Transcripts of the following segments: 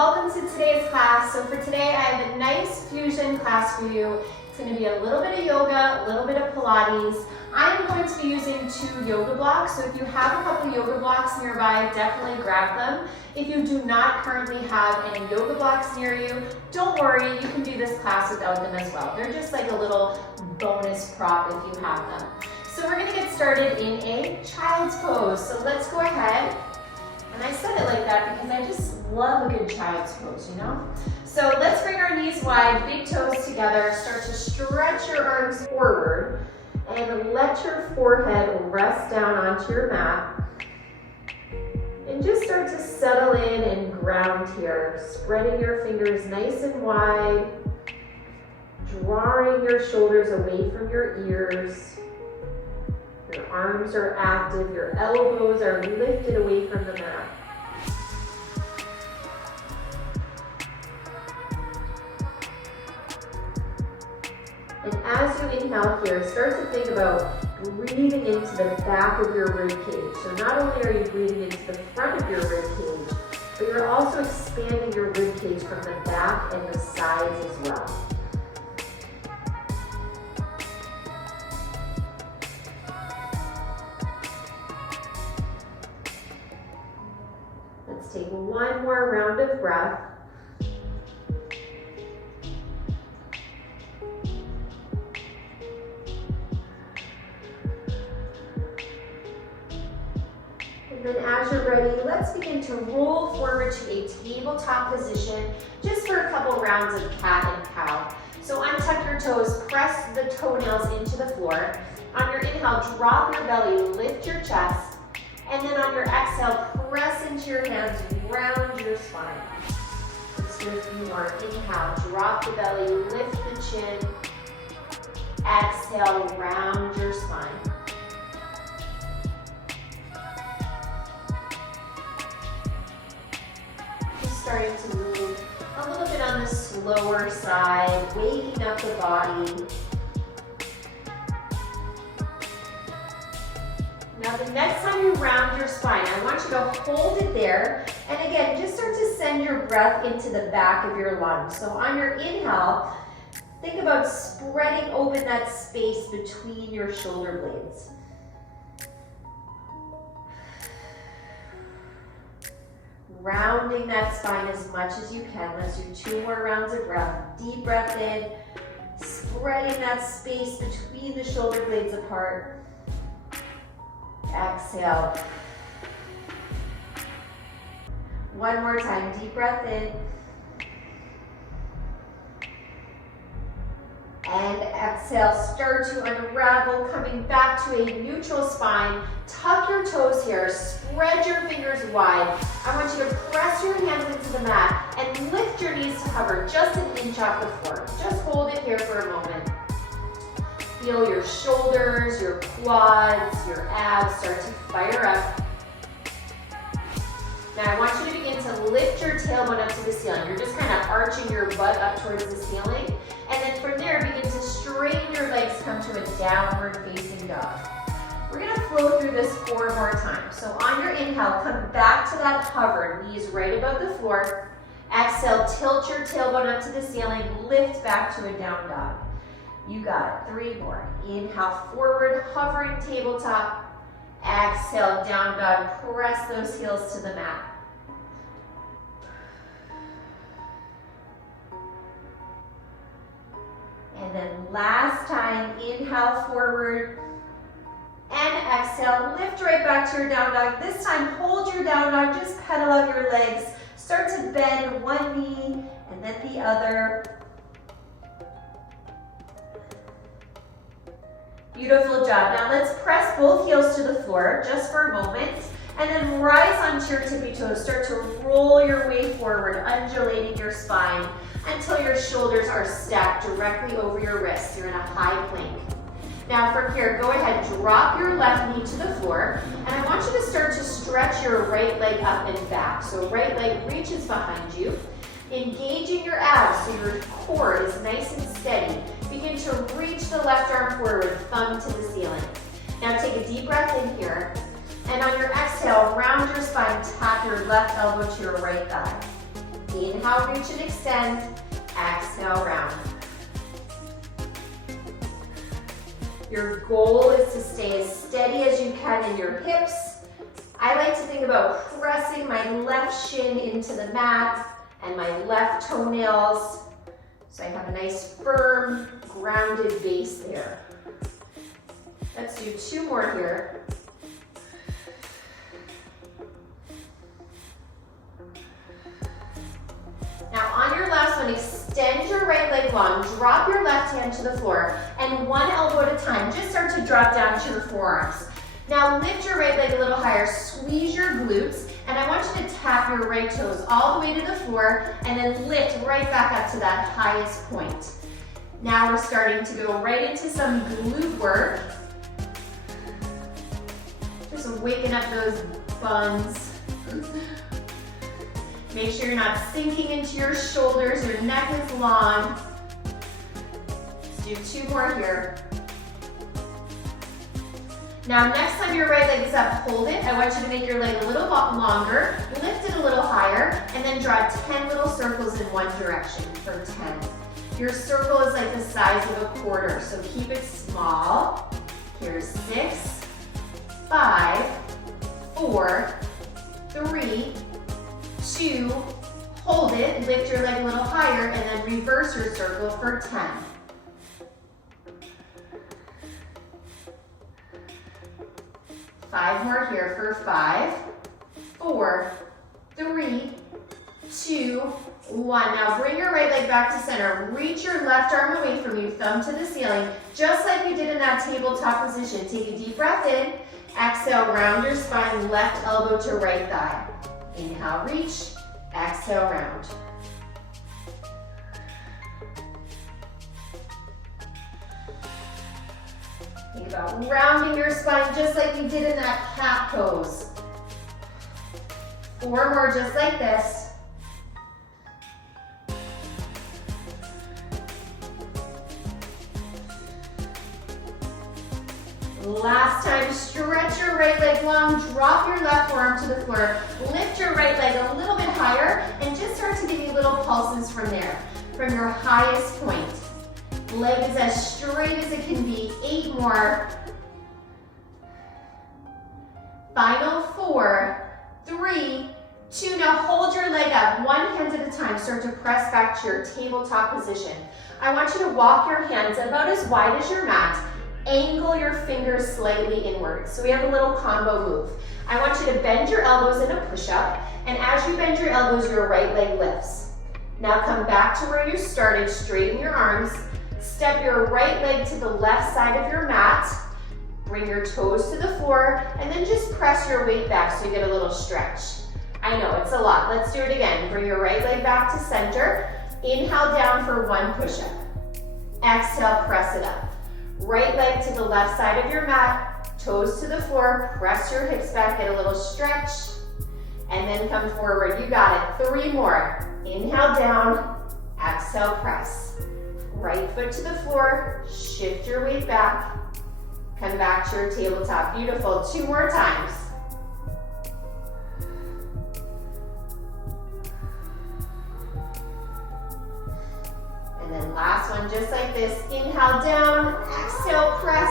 welcome to today's class. So for today, I have a nice fusion class for you. It's going to be a little bit of yoga, a little bit of Pilates. I'm going to be using 2 yoga blocks, so if you have a couple yoga blocks nearby, definitely grab them. If you do not currently have any yoga blocks near you, don't worry, you can do this class without them as well. They're just like a little bonus prop if you have them. So we're going to get started in a child's pose. So let's go ahead. And I said it like that because I just love a good child's pose, you know? So let's bring our knees wide, big toes together, start to stretch your arms forward, and let your forehead rest down onto your mat. And just start to settle in and ground here, spreading your fingers nice and wide, drawing your shoulders away from your ears. Your arms are active, your elbows are lifted away from the mat. And as you inhale here, start to think about breathing into the back of your rib cage. So not only are you breathing into the front of your rib cage, but you're also expanding your rib cage from the back and the sides as well. Let's take one more round of breath. And then as you're ready, let's begin to roll forward to a tabletop position just for a couple rounds of cat and cow. So untuck your toes, press the toenails into the floor. On your inhale, drop your belly, lift your chest. And then on your exhale, press into your hands, round your spine. Let's do a few more. Inhale, drop the belly, lift the chin. Exhale, round your spine. Just starting to move a little bit on the slower side, waking up the body. Now the next time you round your spine, I want you to hold it there. And again, just start to send your breath into the back of your lungs. So on your inhale, think about spreading open that space between your shoulder blades. Rounding that spine as much as you can. Let's do 2 more rounds of breath. Deep breath in, spreading that space between the shoulder blades apart. Exhale. One more time, deep breath in. And exhale, start to unravel, coming back to a neutral spine. Tuck your toes here, spread your fingers wide. I want you to press your hands into the mat and lift your knees to hover just an inch off the floor. Just hold it here for a moment. Feel your shoulders, your quads, your abs start to fire up. Now I want you to begin to lift your tailbone up to the ceiling. You're just kind of arching your butt up towards the ceiling. And then from there, begin to straighten your legs, come to a downward facing dog. We're gonna flow through this 4 more times. So on your inhale, come back to that hover, knees right above the floor. Exhale, tilt your tailbone up to the ceiling, lift back to a down dog. You got it. 3 more. Inhale, forward, hovering tabletop. Exhale, down dog. Press those heels to the mat. And then last time, inhale, forward. And exhale, lift right back to your down dog. This time, hold your down dog. Just pedal out your legs. Start to bend one knee and then the other. Beautiful job. Now let's press both heels to the floor just for a moment and then rise onto your tippy toes. Start to roll your way forward, undulating your spine until your shoulders are stacked directly over your wrists. You're in a high plank. Now from here, go ahead, drop your left knee to the floor, and I want you to start to stretch your right leg up and back. So right leg reaches behind you, engaging your abs so your core is nice and steady. Begin to reach the left arm forward, thumb to the ceiling. Now take a deep breath in here, and on your exhale, round your spine, tap your left elbow to your right thigh. Inhale, reach and extend. Exhale, round. Your goal is to stay as steady as you can in your hips. I like to think about pressing my left shin into the mat and my left toenails. So I have a nice firm, grounded base there. Let's do 2 more here. Now on your last one, extend your right leg long, drop your left hand to the floor, and 1 elbow at a time, just start to drop down to your forearms. Now lift your right leg a little higher, squeeze your glutes, and I want you to tap your right toes all the way to the floor, and then lift right back up to that highest point. Now we're starting to go right into some glute work. Just waking up those buns. Make sure you're not sinking into your shoulders, your neck is long. Let's do 2 more here. Now next time your right leg is up, hold it. I want you to make your leg a little longer, lift it a little higher, and then draw 10 little circles in one direction for 10. Your circle is like the size of a quarter, so keep it small. Here's 6, 5, 4, 3, 2, hold it, lift your leg a little higher, and then reverse your circle for 10. Five more here for 5, 4, 3, 2, 1. Now bring your right leg back to center. Reach your left arm away from you, thumb to the ceiling, just like we did in that tabletop position. Take a deep breath in. Exhale, round your spine, left elbow to right thigh. Inhale, reach. Exhale, round. Think about rounding your spine just like you did in that cat pose. 4 more just like this. Last time, stretch your right leg long, drop your left forearm to the floor, lift your right leg a little bit higher, and just start to give you little pulses from there, from your highest point. Leg is as straight as it can be. 8 more. Final 4, 3, 2. Now hold your leg up, 1 hand at a time. Start to press back to your tabletop position. I want you to walk your hands about as wide as your mat. Angle your fingers slightly inward. So we have a little combo move. I want you to bend your elbows in a push-up, and as you bend your elbows, your right leg lifts. Now come back to where you started, straighten your arms, step your right leg to the left side of your mat, bring your toes to the floor, and then just press your weight back so you get a little stretch. I know, it's a lot. Let's do it again. Bring your right leg back to center. Inhale down for 1 push-up. Exhale, press it up. Right leg to the left side of your mat, toes to the floor, press your hips back, get a little stretch, and then come forward. You got it. 3 more. Inhale down, exhale, press. Right foot to the floor, shift your weight back, come back to your tabletop. Beautiful. 2 more times. And then last one, just like this. Inhale down, exhale, press.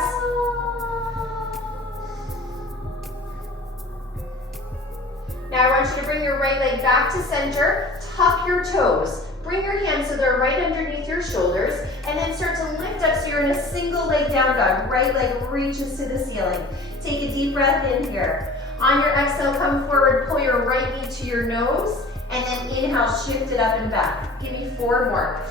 Now I want you to bring your right leg back to center, tuck your toes. Bring your hands so they're right underneath your shoulders, and then start to lift up so you're in a single leg down dog. Right leg reaches to the ceiling. Take a deep breath in here. On your exhale, come forward, pull your right knee to your nose, and then inhale, shift it up and back. Give me 4 more.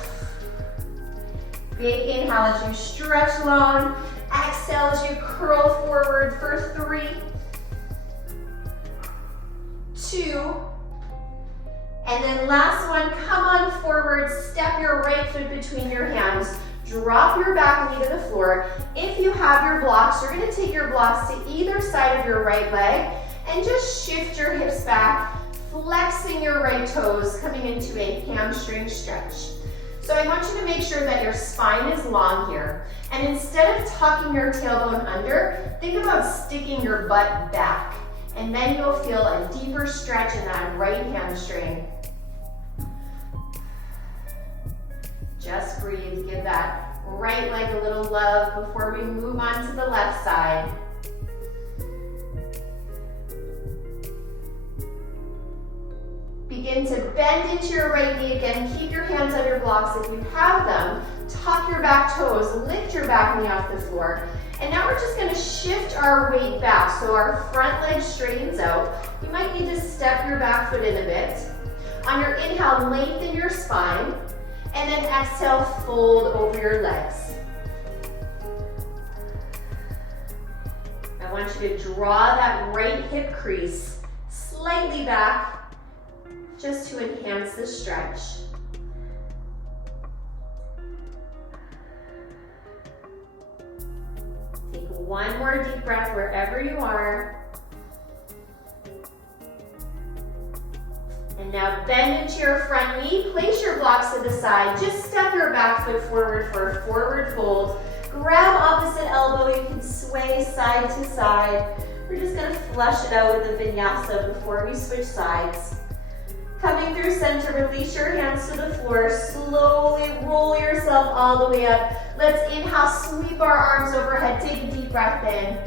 Big inhale as you stretch long. Exhale as you curl forward for 3, 2, and then last one, come on forward, step your right foot between your hands, drop your back knee to the floor. If you have your blocks, you're gonna take your blocks to either side of your right leg and just shift your hips back, flexing your right toes, coming into a hamstring stretch. So I want you to make sure that your spine is long here. And instead of tucking your tailbone under, think about sticking your butt back. And then you'll feel a deeper stretch in that right hamstring. love before we move on to the left side. Begin to bend into your right knee again. Keep your hands on your blocks if you have them. Tuck your back toes, lift your back knee off the floor. And now we're just gonna shift our weight back. So our front leg straightens out. You might need to step your back foot in a bit. On your inhale, lengthen your spine. And then exhale, fold over your legs. I want you to draw that right hip crease slightly back, just to enhance the stretch. Take one more deep breath wherever you are. And now bend into your front knee, place your blocks to the side, just step your back foot forward for a forward fold. Grab opposite elbow, you can sway side to side. We're just gonna flush it out with the vinyasa before we switch sides. Coming through center, release your hands to the floor. Slowly roll yourself all the way up. Let's inhale, sweep our arms overhead. Take a deep breath in.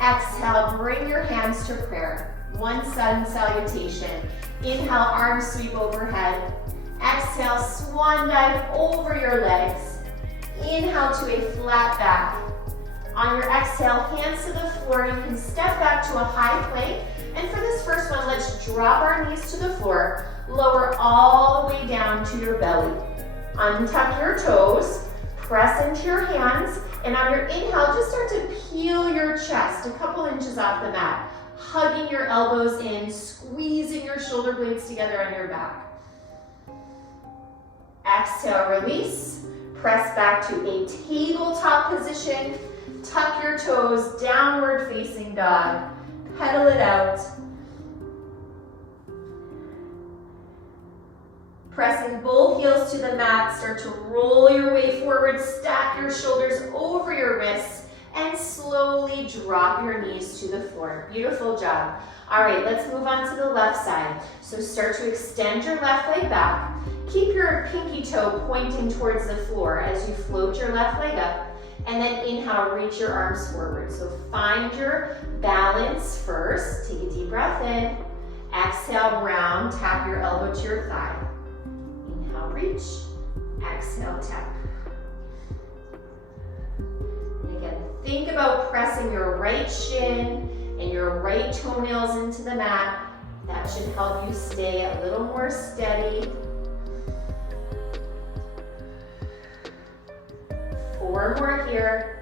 Exhale, bring your hands to prayer. One sun salutation. Inhale, arms sweep overhead. Exhale, swan dive over your legs. Inhale to a flat back. On your exhale, hands to the floor. You can step back to a high plank. And for this first one, let's drop our knees to the floor. Lower all the way down to your belly. Untuck your toes, press into your hands, and on your inhale, just start to peel your chest a couple inches off the mat. Hugging your elbows in, squeezing your shoulder blades together on your back. Exhale, release. Press back to a tabletop position. Tuck your toes, downward facing dog. Pedal it out. Pressing both heels to the mat, start to roll your way forward, stack your shoulders over your wrists, and slowly drop your knees to the floor. Beautiful job. All right, let's move on to the left side. So start to extend your left leg back. Keep your pinky toe pointing towards the floor as you float your left leg up. And then inhale, reach your arms forward. So find your balance first. Take a deep breath in. Exhale, round, tap your elbow to your thigh. Inhale, reach. Exhale, tap. And again, think about pressing your right shin and your right toenails into the mat. That should help you stay a little more steady. 4 more here.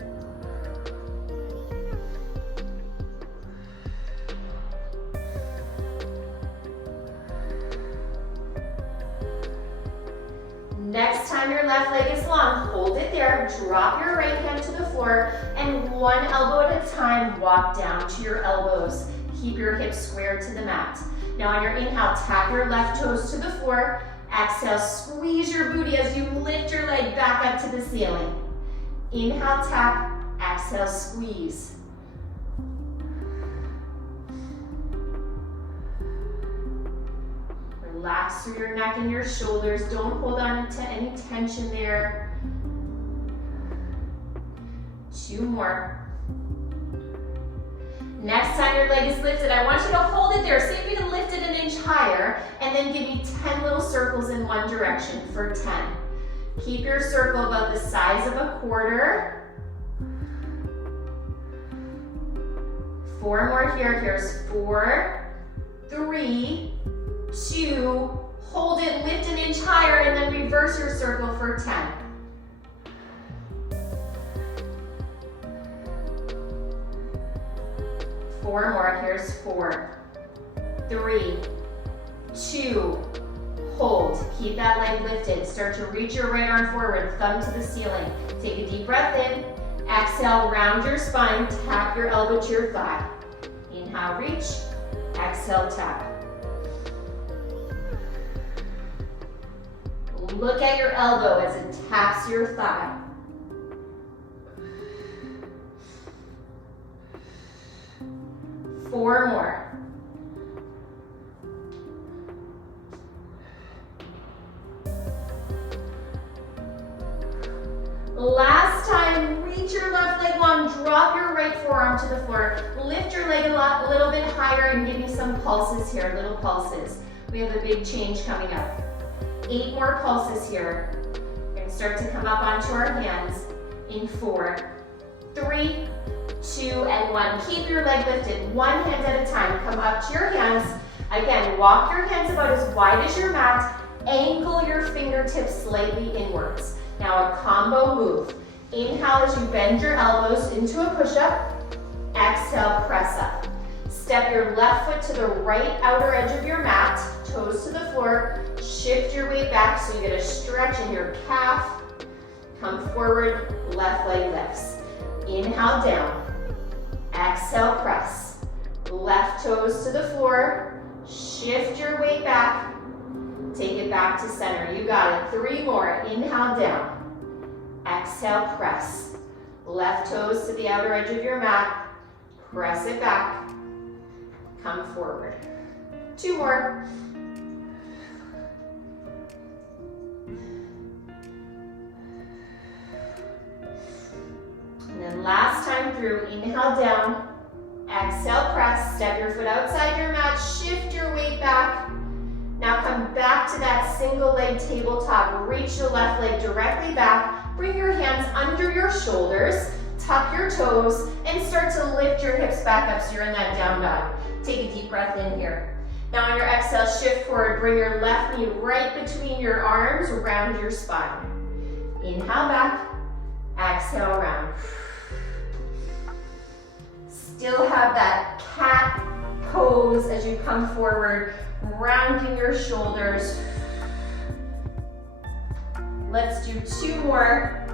Next time your left leg is long, hold it there, drop your right hand to the floor, and one elbow at a time, walk down to your elbows. Keep your hips square to the mat. Now on your inhale, tap your left toes to the floor. Exhale, squeeze your booty as you lift your leg back up to the ceiling. Inhale, tap, exhale, squeeze. Relax through your neck and your shoulders. Don't hold on to any tension there. 2 more. Next time your leg is lifted, I want you to hold it there. See if you can lift it an inch higher, and then give me 10 little circles in one direction for 10. Keep your circle about the size of a quarter. 4 more here. Here's 4, 3, 2, hold it, lift an inch higher, and then reverse your circle for 10. Four more. Here's 4, 3, 2, hold. Keep that leg lifted. Start to reach your right arm forward, thumb to the ceiling. Take a deep breath in. Exhale, round your spine. Tap your elbow to your thigh. Inhale, reach. Exhale, tap. Look at your elbow as it taps your thigh. Four more. Last time time, reach your left leg long, drop your right forearm to the floor, lift your leg a little bit higher and give me some pulses here, little pulses. We have a big change coming up. 8 more pulses here. We're gonna start to come up onto our hands in 4, 3, 2, and 1. Keep your leg lifted, one hand at a time. Come up to your hands. Again, walk your hands about as wide as your mat. Ankle your fingertips slightly inwards. Now a combo move. Inhale as you bend your elbows into a push-up. Exhale, press up. Step your left foot to the right outer edge of your mat, toes to the floor. Shift your weight back so you get a stretch in your calf. Come forward, left leg lifts. Inhale down. Exhale, press. Left toes to the floor. Shift your weight back. Take it back to center. You got it. 3 more. Inhale down. Exhale, press. Left toes to the outer edge of your mat. Press it back. Come forward. 2 more. And then last time through, inhale down. Exhale, press. Step your foot outside your mat. Shift your weight back. Now come back to that single leg tabletop. Reach the left leg directly back. Bring your hands under your shoulders. Tuck your toes and start to lift your hips back up so you're in that down dog. Take a deep breath in here. Now on your exhale, shift forward. Bring your left knee right between your arms, around your spine. Inhale back. Exhale round. Still have that cat pose as you come forward, rounding your shoulders. Let's do 2 more.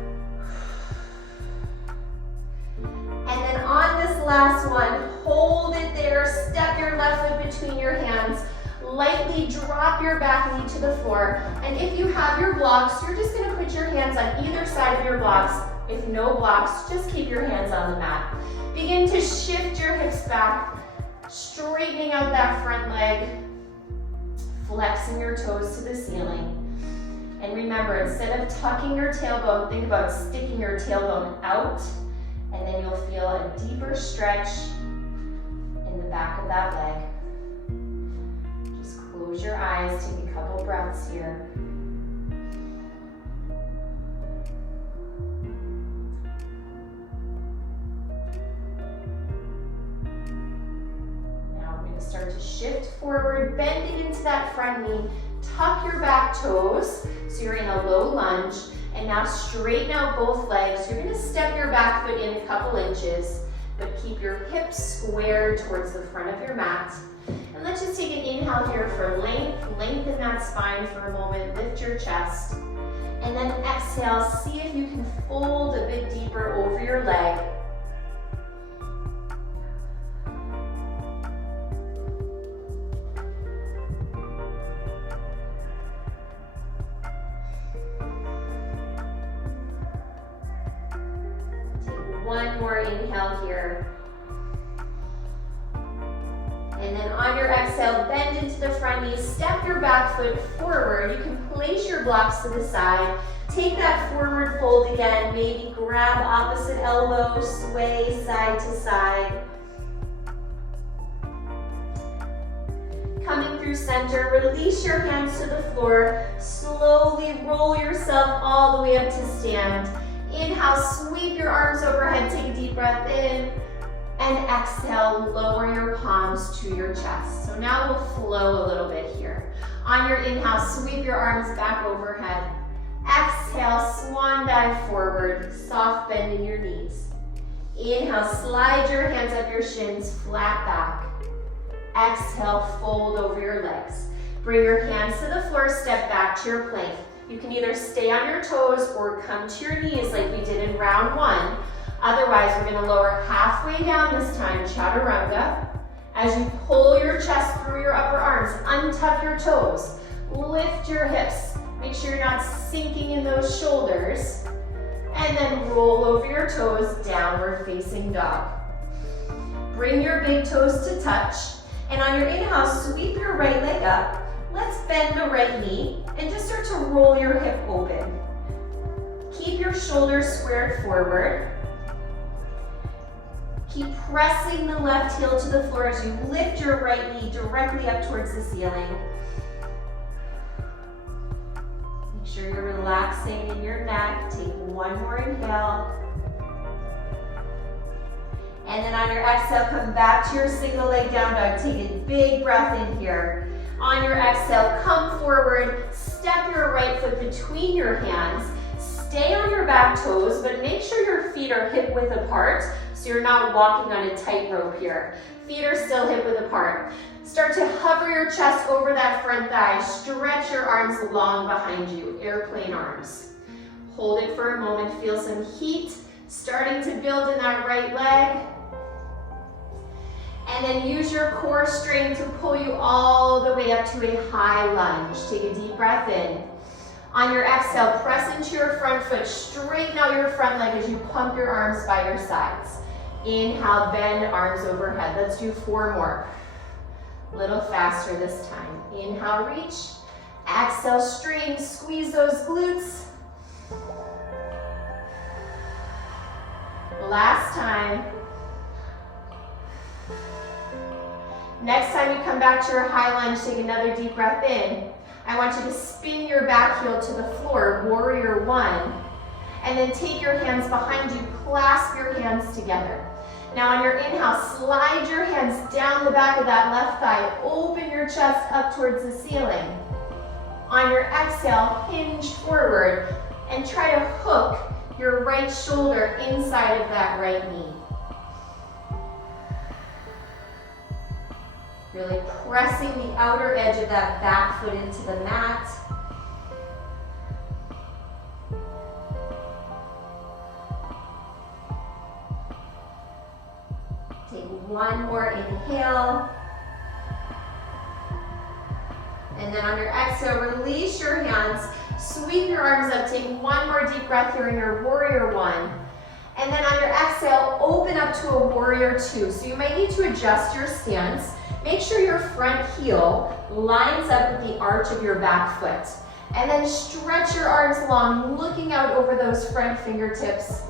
And then on this last one, hold it there. Step your left foot between your hands. Lightly drop your back knee to the floor. And if you have your blocks, you're just gonna put your hands on either side of your blocks. If no blocks, just keep your hands on the mat. Begin to shift your hips back, straightening out that front leg, flexing your toes to the ceiling. And remember, instead of tucking your tailbone, think about sticking your tailbone out, and then you'll feel a deeper stretch in the back of that leg. Just close your eyes, take a couple breaths here. Start to shift forward, bending into that front knee. Tuck your back toes so you're in a low lunge. And now straighten out both legs. You're gonna step your back foot in a couple inches, but keep your hips squared towards the front of your mat. And let's just take an inhale here for length. Lengthen that spine for a moment, lift your chest. And then exhale, see if you can fold a bit deeper over your leg. One more inhale here. And then on your exhale, bend into the front knee, step your back foot forward. You can place your blocks to the side. Take that forward fold again. Maybe grab opposite elbow, sway side to side. Coming through center, release your hands to the floor. Slowly roll yourself all the way up to stand. Inhale, sweep your arms overhead, take a deep breath in, and exhale, lower your palms to your chest. So now we'll flow a little bit here. On your inhale, sweep your arms back overhead. Exhale, swan dive forward, soft bend in your knees. Inhale, slide your hands up your shins, flat back. Exhale, fold over your legs. Bring your hands to the floor, step back to your plank. You can either stay on your toes or come to your knees like we did in round 1. Otherwise, we're gonna lower halfway down this time, chaturanga. As you pull your chest through your upper arms, untuck your toes, lift your hips. Make sure you're not sinking in those shoulders. And then roll over your toes, downward facing dog. Bring your big toes to touch. And on your inhale, sweep your right leg up. Let's bend the right knee and just start to roll your hip open. keep your shoulders squared forward. Keep pressing the left heel to the floor as you lift your right knee directly up towards the ceiling. Make sure you're relaxing in your neck. Take one more inhale. And then on your exhale, come back to your single leg down dog. Take a big breath in here. On your exhale, come forward. Step your right foot between your hands. Stay on your back toes, but make sure your feet are hip width apart so you're not walking on a tightrope here. Feet are still hip width apart. Start to hover your chest over that front thigh. Stretch your arms long behind you, airplane arms. Hold it for a moment. Feel some heat starting to build in that right leg. And then use your core strength to pull you all the way up to a high lunge. Take a deep breath in. On your exhale, press into your front foot. Straighten out your front leg as you pump your arms by your sides. Inhale, bend arms overhead. Let's do 4 more. A little faster this time. Inhale, reach. Exhale, straighten, squeeze those glutes. Last time. Next time you come back to your high lunge, take another deep breath in. I want you to spin your back heel to the floor, warrior 1. And then take your hands behind you, clasp your hands together. Now on your inhale, slide your hands down the back of that left thigh, open your chest up towards the ceiling. On your exhale, hinge forward and try to hook your right shoulder inside of that right knee. Really pressing the outer edge of that back foot into the mat. Take one more inhale. And then on your exhale, release your hands. Sweep your arms up. Take one more deep breath here in your warrior 1. And then on your exhale, open up to a warrior 2. So you might need to adjust your stance. Make sure your front heel lines up with the arch of your back foot. And then stretch your arms long, looking out over those front fingertips.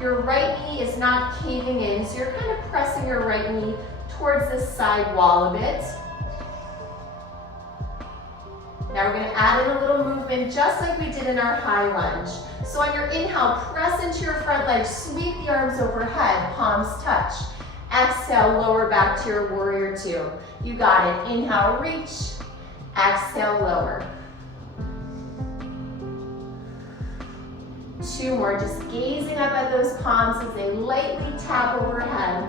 Your right knee is not caving in, so you're kind of pressing your right knee towards the side wall a bit. Now we're going to add in a little movement just like we did in our high lunge. So on your inhale, press into your front leg, sweep the arms overhead, palms touch. Exhale, lower back to your warrior 2. You got it. Inhale, reach. Exhale, lower. 2 more, just gazing up at those palms as they lightly tap overhead.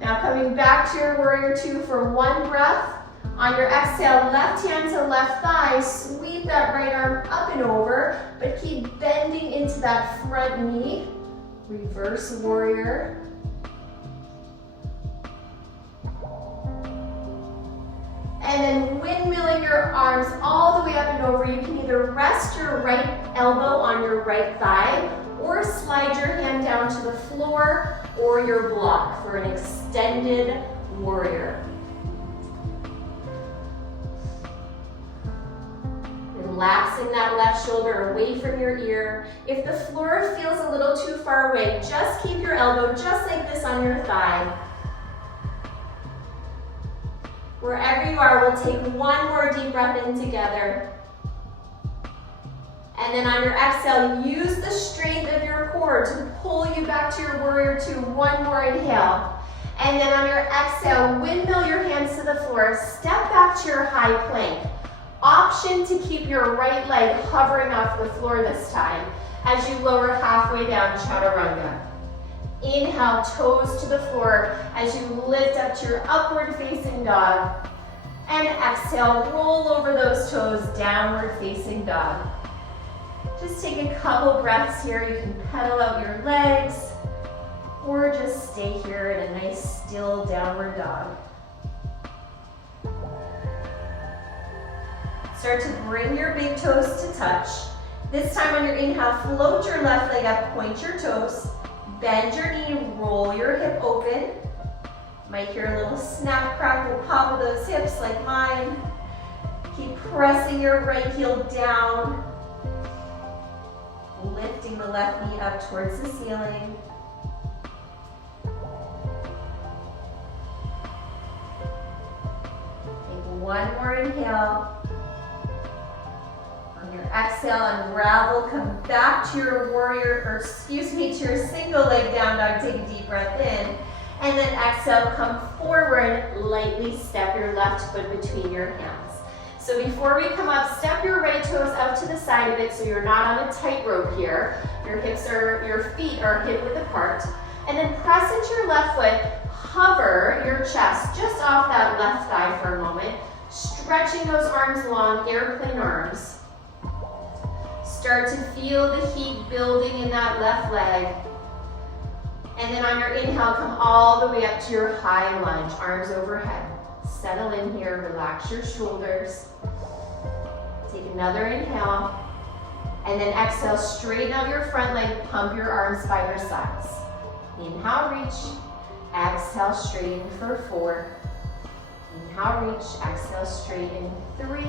Now coming back to your warrior 2 for 1 breath. On your exhale, left hand to left thigh, sweep that right arm up and over, but keep bending into that front knee. Reverse warrior. And then windmilling your arms all the way up and over. You can either rest your right elbow on your right thigh or slide your hand down to the floor or your block for an extended warrior. Relaxing that left shoulder away from your ear. If the floor feels a little too far away, just keep your elbow just like this on your thigh. Wherever you are, we'll take 1 more deep breath in together. And then on your exhale, use the strength of your core to pull you back to your warrior 2. 1 more inhale. And then on your exhale, windmill your hands to the floor. Step back to your high plank. Option to keep your right leg hovering off the floor this time as you lower halfway down, chaturanga. Inhale, toes to the floor as you lift up to your upward facing dog. And exhale, roll over those toes, downward facing dog. Just take a couple breaths here. You can pedal out your legs or just stay here in a nice still downward dog. Start to bring your big toes to touch. This time on your inhale, float your left leg up, point your toes. Bend your knee, roll your hip open. Might hear a little snap, crackle, pop of those hips like mine. Keep pressing your right heel down. lifting the left knee up towards the ceiling. Take one more inhale. On your exhale, unravel, come back to your to your single leg down dog. Take a deep breath in. And then exhale, come forward, lightly step your left foot between your hands. So before we come up, step your right toes out to the side of it so you're not on a tightrope here. Your feet are hip width apart. And then press into your left foot, hover your chest just off that left thigh for a moment, stretching those arms long, airplane arms. Start to feel the heat building in that left leg. And then on your inhale, come all the way up to your high lunge, arms overhead. Settle in here, relax your shoulders. Take another inhale. And then exhale, straighten out your front leg, pump your arms by your sides. Inhale, reach. Exhale, straighten for 4. Inhale, reach. Exhale, straighten. 3,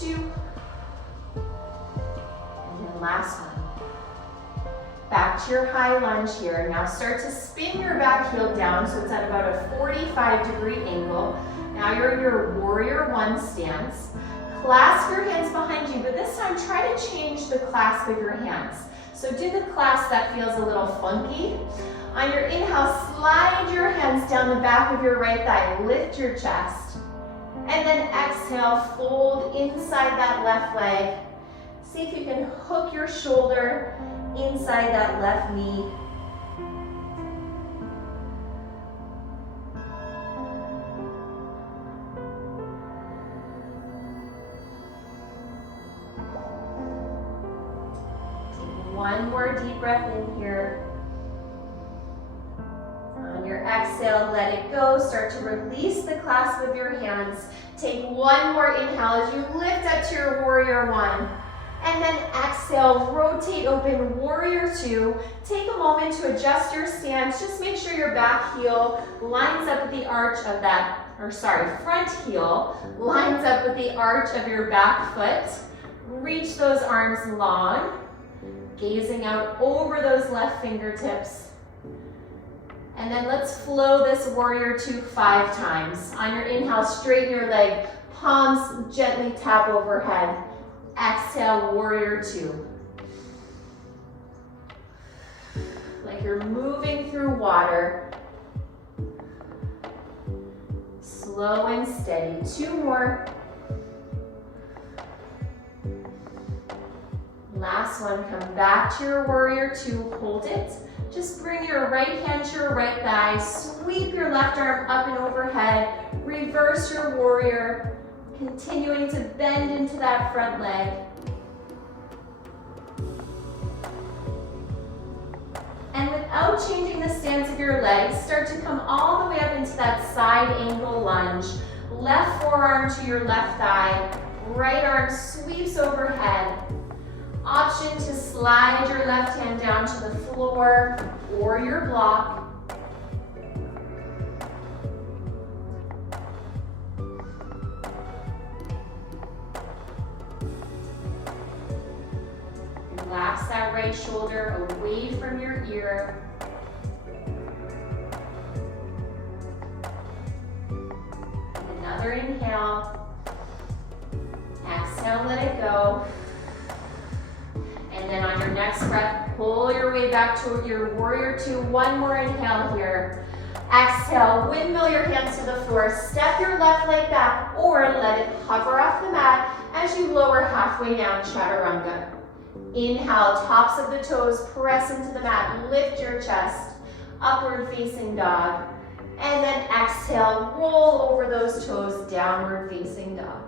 2. And then last one. Back to your high lunge here. Now start to spin your back heel down so it's at about a 45-degree angle. Now you're in your warrior 1 stance. Clasp your hands behind you, but this time try to change the clasp of your hands. So do the clasp that feels a little funky. On your inhale, slide your hands down the back of your right thigh. Lift your chest. And then exhale, fold inside that left leg. See if you can hook your shoulder inside that left knee. Take one more deep breath in here. On your exhale, let it go. Start to release the clasp of your hands. Take one more inhale as you lift up to your warrior 1. And then exhale, rotate open, warrior 2. Take a moment to adjust your stance. Just make sure your back heel lines up with the arch of front heel lines up with the arch of your back foot. Reach those arms long, gazing out over those left fingertips. And then let's flow this warrior 2 5 times. On your inhale, straighten your leg, palms gently tap overhead. Exhale, warrior 2. Like you're moving through water. Slow and steady. 2 more. Last one, come back to your warrior 2, hold it. Just bring your right hand to your right thigh, sweep your left arm up and overhead, reverse your warrior, continuing to bend into that front leg. And without changing the stance of your legs, start to come all the way up into that side angle lunge. Left forearm to your left thigh, right arm sweeps overhead. Option to slide your left hand down to the floor or your block. Relax that right shoulder away from your ear. Another inhale. Exhale, let it go. And then on your next breath, pull your way back to your warrior 2. One more inhale here. Exhale, windmill your hands to the floor. Step your left leg back or let it hover off the mat as you lower halfway down, chaturanga. Inhale, tops of the toes, press into the mat, lift your chest, upward facing dog. And then exhale, roll over those toes, downward facing dog.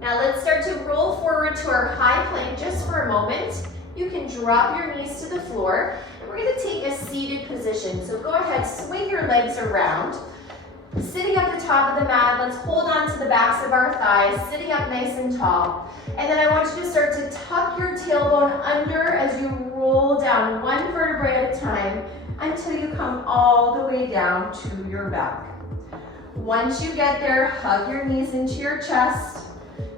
Now let's start to roll forward to our high plank just for a moment. You can drop your knees to the floor. And we're going to take a seated position. So go ahead, swing your legs around. Sitting up the top of the mat, let's hold on to the backs of our thighs, sitting up nice and tall. And then I want you to start to tuck your tailbone under as you roll down 1 vertebrae at a time until you come all the way down to your back. Once you get there, hug your knees into your chest.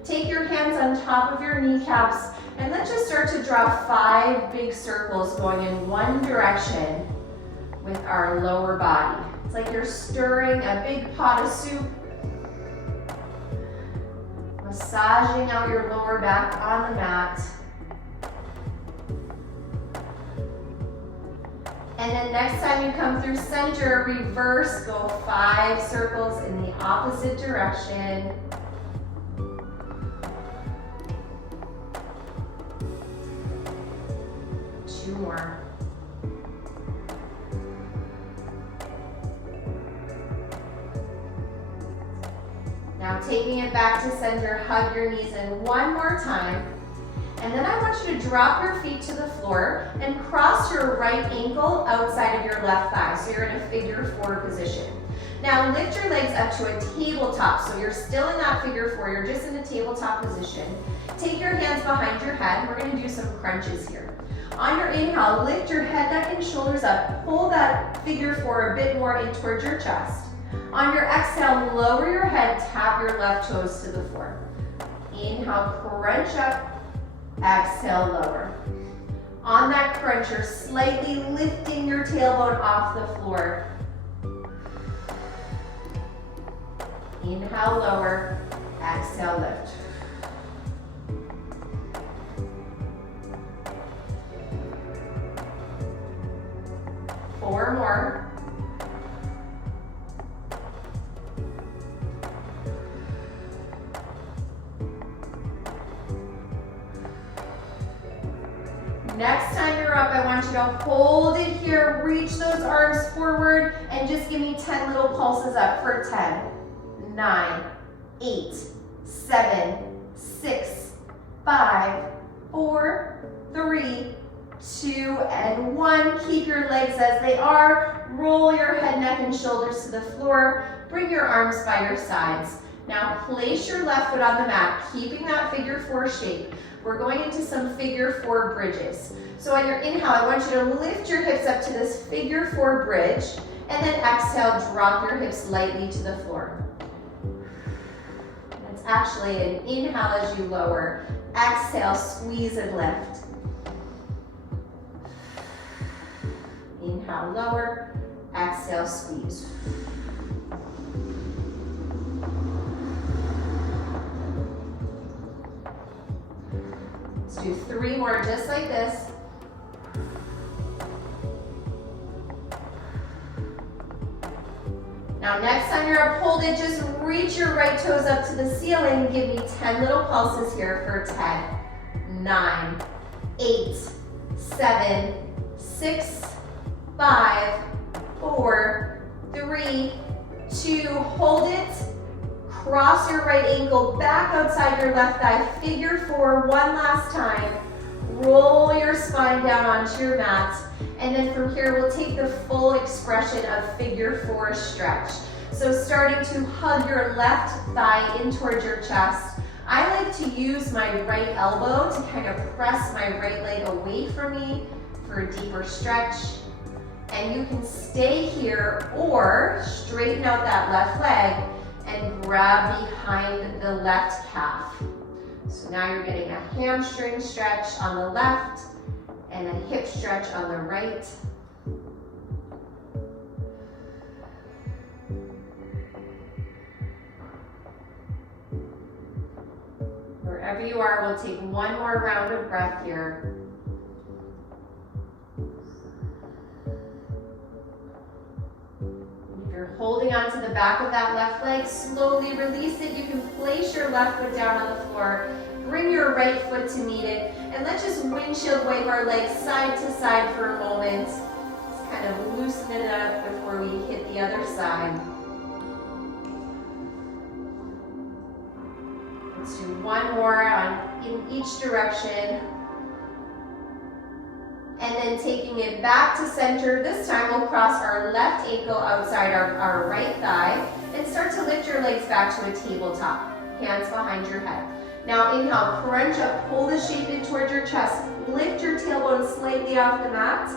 Take your hands on top of your kneecaps and let's just start to draw 5 big circles going in one direction with our lower body. It's like you're stirring a big pot of soup, massaging out your lower back on the mat. And then next time you come through center, reverse, go 5 circles in the opposite direction. Two more. Now taking it back to center, hug your knees in one more time. And then I want you to drop your feet to the floor and cross your right ankle outside of your left thigh. So you're in a figure 4 position. Now lift your legs up to a tabletop. So you're still in that figure 4, you're just in a tabletop position. Take your hands behind your head. We're gonna do some crunches here. On your inhale, lift your head, neck, and shoulders up. Pull that figure 4 a bit more in towards your chest. On your exhale, lower your head, tap your left toes to the floor. Inhale, crunch up. Exhale, lower. On that crunch, you're slightly lifting your tailbone off the floor. Inhale, lower. Exhale, lift. Four more. Next time you're up, I want you to hold it here, reach those arms forward, and just give me 10 little pulses up for 10, 9, 8, 7, 6, 5, 4, 3, 2, and 1. Keep your legs as they are. Roll your head, neck, and shoulders to the floor. Bring your arms by your sides. Now place your left foot on the mat, keeping that figure 4 shape. We're going into some figure 4 bridges. So on your inhale, I want you to lift your hips up to this figure 4 bridge, and then exhale, drop your hips lightly to the floor. That's actually an inhale as you lower. Exhale, squeeze and lift. Inhale, lower. Exhale, squeeze. Let's do 3 more just like this. Now next time you're up, hold it, just reach your right toes up to the ceiling. Give me 10 little pulses here for 10, 9, 8, 7, 6, 5, 4, 3, 2, hold it. Cross your right ankle back outside your left thigh, figure 4 one last time. Roll your spine down onto your mat. And then from here, we'll take the full expression of figure 4 stretch. So starting to hug your left thigh in towards your chest. I like to use my right elbow to kind of press my right leg away from me for a deeper stretch. And you can stay here or straighten out that left leg and grab behind the left calf. So now you're getting a hamstring stretch on the left and a hip stretch on the right. Wherever you are, we'll take one more round of breath here. You're holding onto the back of that left leg, slowly release it. You can place your left foot down on the floor, bring your right foot to meet it, and let's just windshield wipe our legs side to side for a moment. Just kind of loosen it up before we hit the other side. Let's do one more in each direction. And then taking it back to center, this time we'll cross our left ankle outside our right thigh and start to lift your legs back to a tabletop, hands behind your head. Now inhale, crunch up, pull the shape in towards your chest, lift your tailbone slightly off the mat.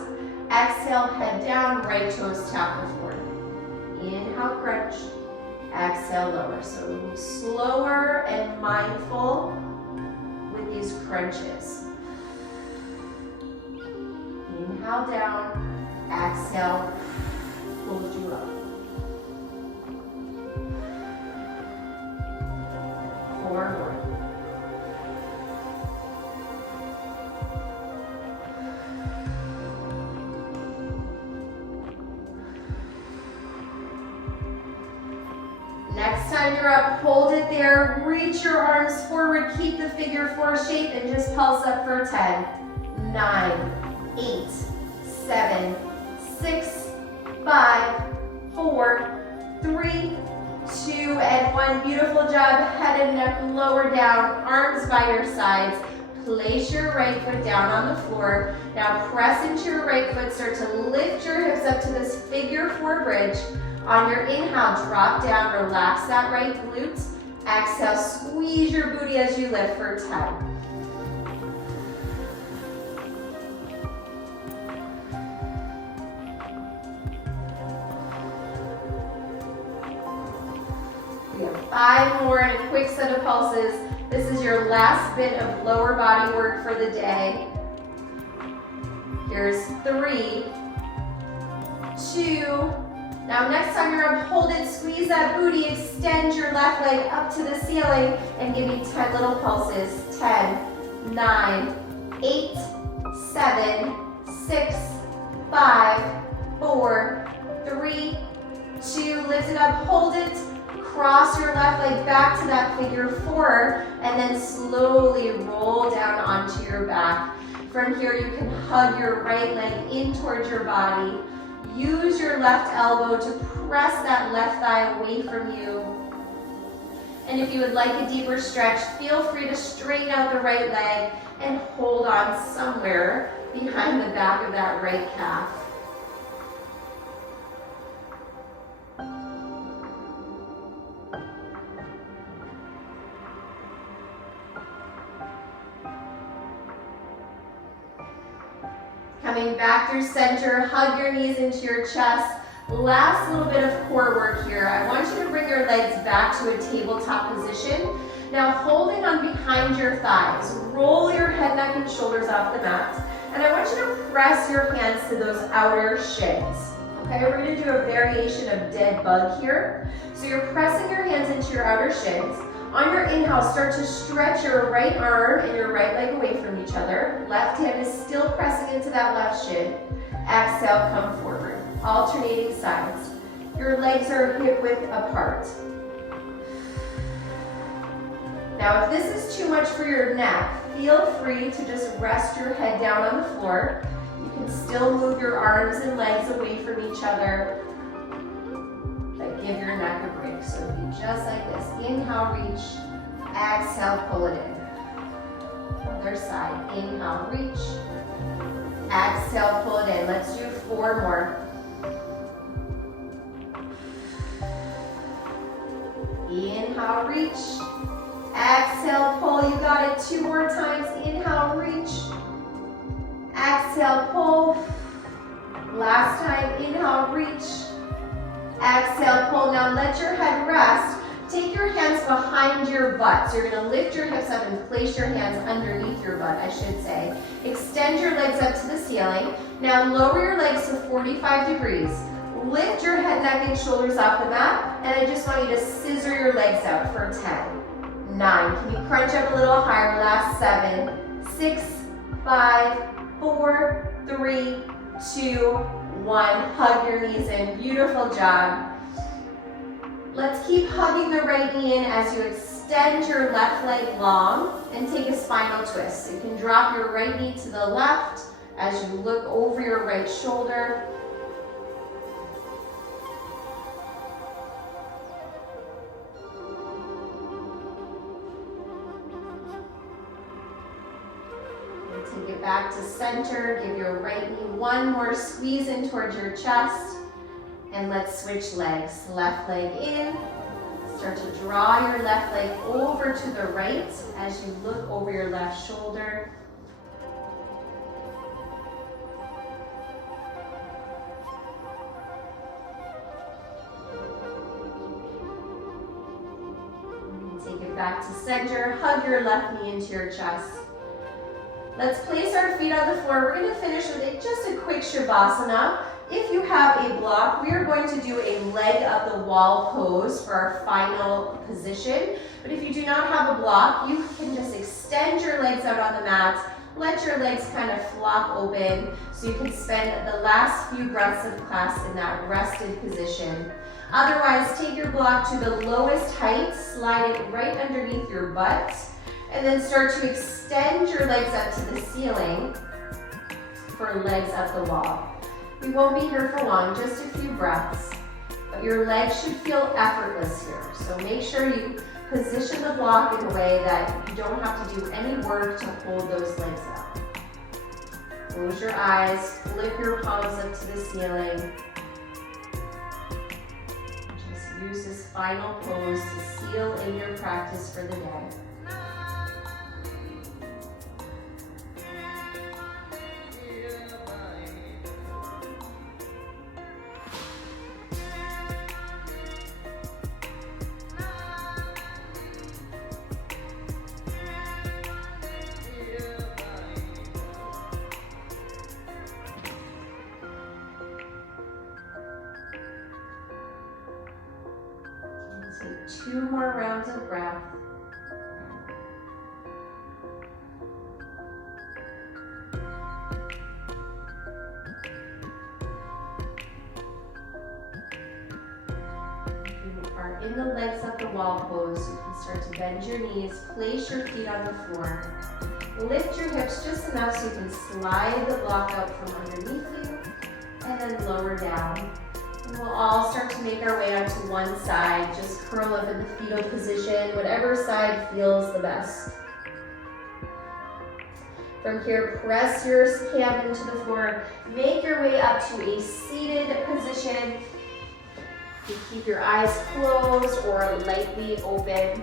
Exhale, head down, right toes tap the floor. Inhale, crunch. Exhale. exhale, lower. So move slower and mindful with these crunches. Inhale down, exhale, hold you up. Forward. Next time you're up, hold it there, reach your arms forward, keep the figure 4 shape, and just pulse up for 10, 9, 8, 7, 6, 5, 4, 3, 2, and 1. Beautiful job. Head and neck lower down, arms by your sides. Place your right foot down on the floor. Now press into your right foot, start to lift your hips up to this figure 4 bridge. On your inhale, drop down, relax that right glute. Exhale, squeeze your booty as you lift for 10. We have 5 more and a quick set of pulses. This is your last bit of lower body work for the day. Here's 3, 2, now next time you're up, hold it, squeeze that booty, extend your left leg up to the ceiling, and give me 10 little pulses. 10, 9, 8, 7, 6, 5, 4, 3, 2, lift it up, hold it, cross your left leg back to that figure 4, and then slowly roll down onto your back. From here, you can hug your right leg in towards your body. Use your left elbow to press that left thigh away from you. And if you would like a deeper stretch, feel free to straighten out the right leg and hold on somewhere behind the back of that right calf. Coming back through center, hug your knees into your chest. Last little bit of core work here. I want you to bring your legs back to a tabletop position. Now holding on behind your thighs, roll your head, neck, and shoulders off the mat. And I want you to press your hands to those outer shins. Okay, we're gonna do a variation of dead bug here. So you're pressing your hands into your outer shins. On your inhale, start to stretch your right arm and your right leg away from each other. Left hand is still pressing into that left shin. Exhale, come forward. Alternating sides. Your legs are hip width apart. Now, if this is too much for your neck, feel free to just rest your head down on the floor. You can still move your arms and legs away from each other, but give your neck a break. So it'll be just like this. Inhale, reach. Exhale, pull it in. Other side. Inhale, reach. Exhale, pull it in. Let's do 4 more. Inhale, reach. Exhale, pull. You got it. 2 more times. Inhale, reach. Exhale, pull. Last time. Inhale, reach. Exhale, pull. Now let your head rest. Take your hands behind your butt. So you're going to lift your hips up and place your hands underneath your butt, I should say. Extend your legs up to the ceiling. Now lower your legs to 45 degrees. Lift your head, neck, and shoulders off the mat. And I just want you to scissor your legs out for 10, 9. Can you crunch up a little higher? Last 7, 6, 5, 4, 3, 2, 1. Hug your knees in. Beautiful job. Let's keep hugging the right knee in as you extend your left leg long and take a spinal twist. So you can drop your right knee to the left as you look over your right shoulder. And take it back to center. Give your right knee one more squeeze in towards your chest. And let's switch legs. Left leg in. Start to draw your left leg over to the right as you look over your left shoulder. Take it back to center. Hug your left knee into your chest. Let's place our feet on the floor. We're going to finish with just a quick Shavasana. If you have a block, we are going to do a leg up the wall pose for our final position. But if you do not have a block, you can just extend your legs out on the mat. Let your legs kind of flop open so you can spend the last few breaths of class in that rested position. Otherwise, take your block to the lowest height, slide it right underneath your butt, and then start to extend your legs up to the ceiling for legs up the wall. We won't be here for long, just a few breaths, but your legs should feel effortless here. So make sure you position the block in a way that you don't have to do any work to hold those legs up. Close your eyes, flip your palms up to the ceiling. Just use this final pose to seal in your practice for the day. Take 2 more rounds of breath. If you are in the legs up the wall pose, you can start to bend your knees, place your feet on the floor. Lift your hips just enough so you can slide the block out from underneath you, and then lower down. And we'll all start to make our way onto one side. Just curl up in the fetal position, whatever side feels the best. From here, press your hand into the floor. Make your way up to a seated position. You keep your eyes closed or lightly open.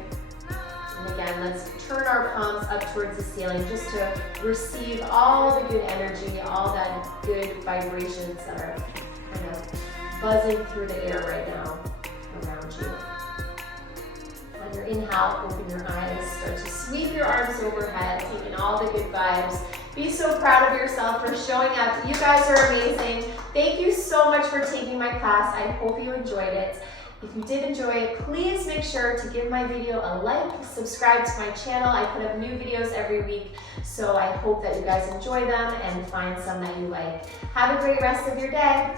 And again, let's turn our palms up towards the ceiling just to receive all the good energy, all that good vibrations that are kind of buzzing through the air right now around you. On your inhale, open your eyes, start to sweep your arms overhead, taking all the good vibes. Be so proud of yourself for showing up. You guys are amazing. Thank you so much for taking my class. I hope you enjoyed it. If you did enjoy it, please make sure to give my video a like, subscribe to my channel. I put up new videos every week, so I hope that you guys enjoy them and find some that you like. Have a great rest of your day.